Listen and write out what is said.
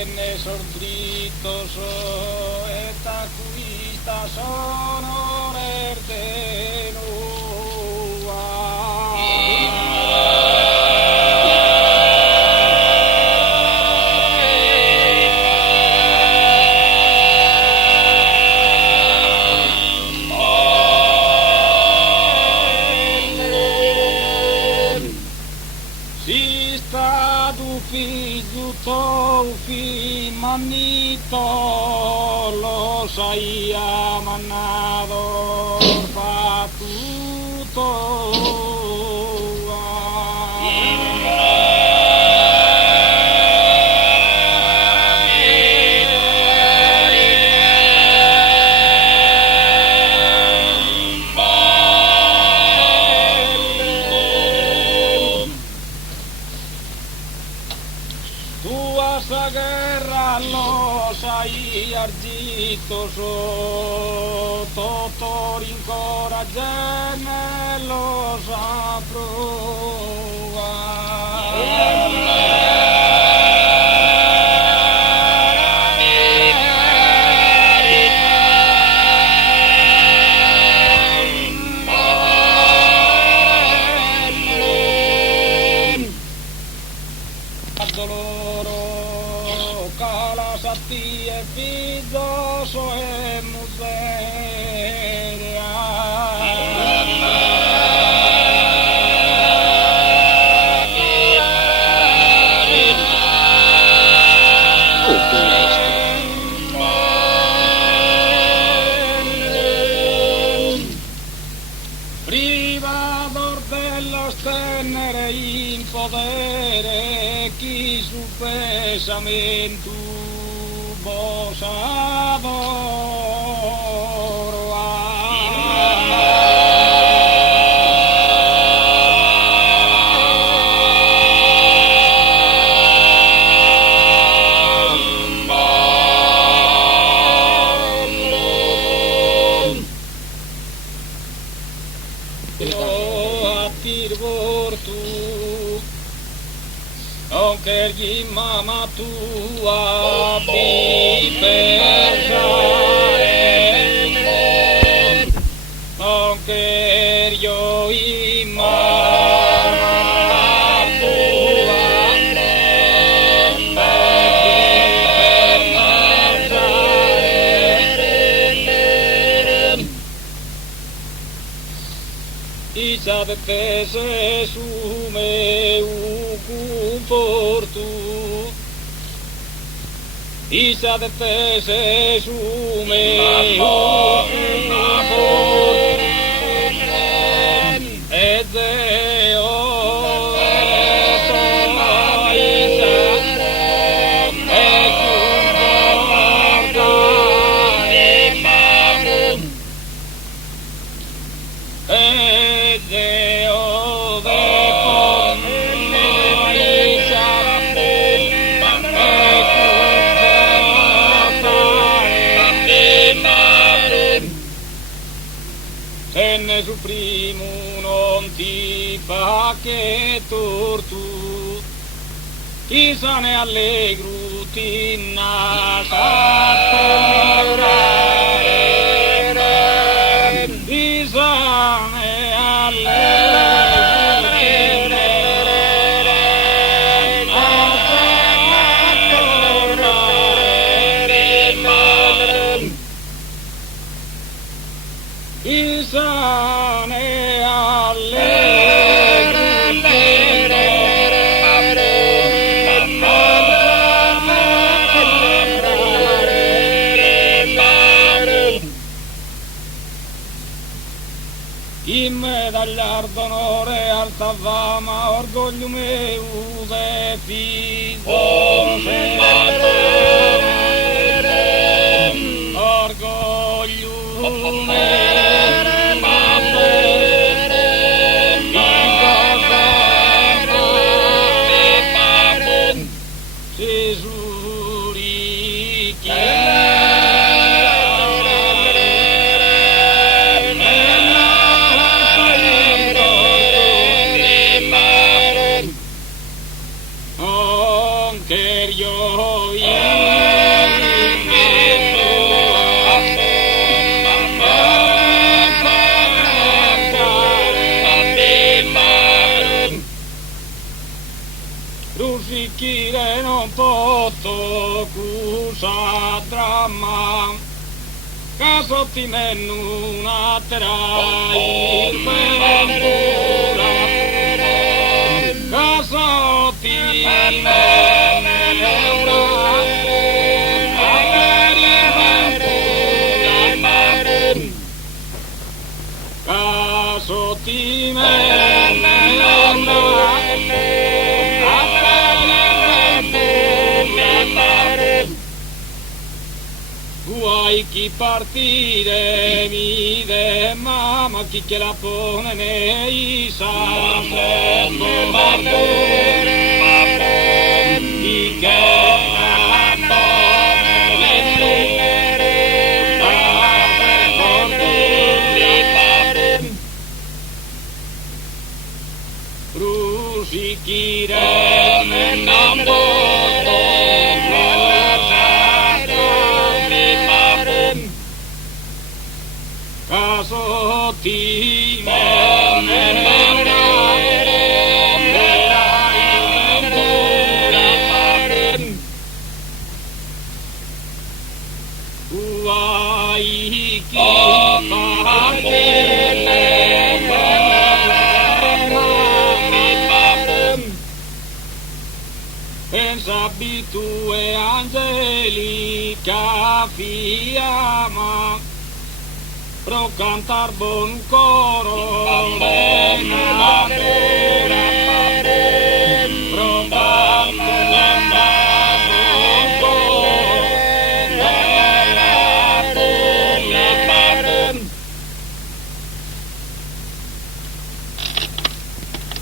enne sortrito so eta cuista sonor si sta tu figlio tuo mannito lo sai mannato fa tutto tua guerra lo sai argitoso tutto rincoraggiare lo doloro cala satti e fidoso e museria privador dello stennere in podere chi su pesamento bosador a tirvor tu anche gli mamma tua bi pensare anche io i mamma tua Isa de te se sume u conforto Isa de te se sume u conforto e Deo Enne su primo non ti fa che tortu chissà ne allegro ti nascere chissà ne Isane in medaglia d'onore alta fama orgoglio meu de figlio orgoglio anche io Rusikire non poto kusa dramma Kasotti mennu naterai pempura Kasotti mennu Kasotti mennu Vuoi chi partire mi de mamma chi che la pone nei sa chi che la pone Rusikire non poto Kasotti Pensabi tue angelica fiamma pro cantar bon coro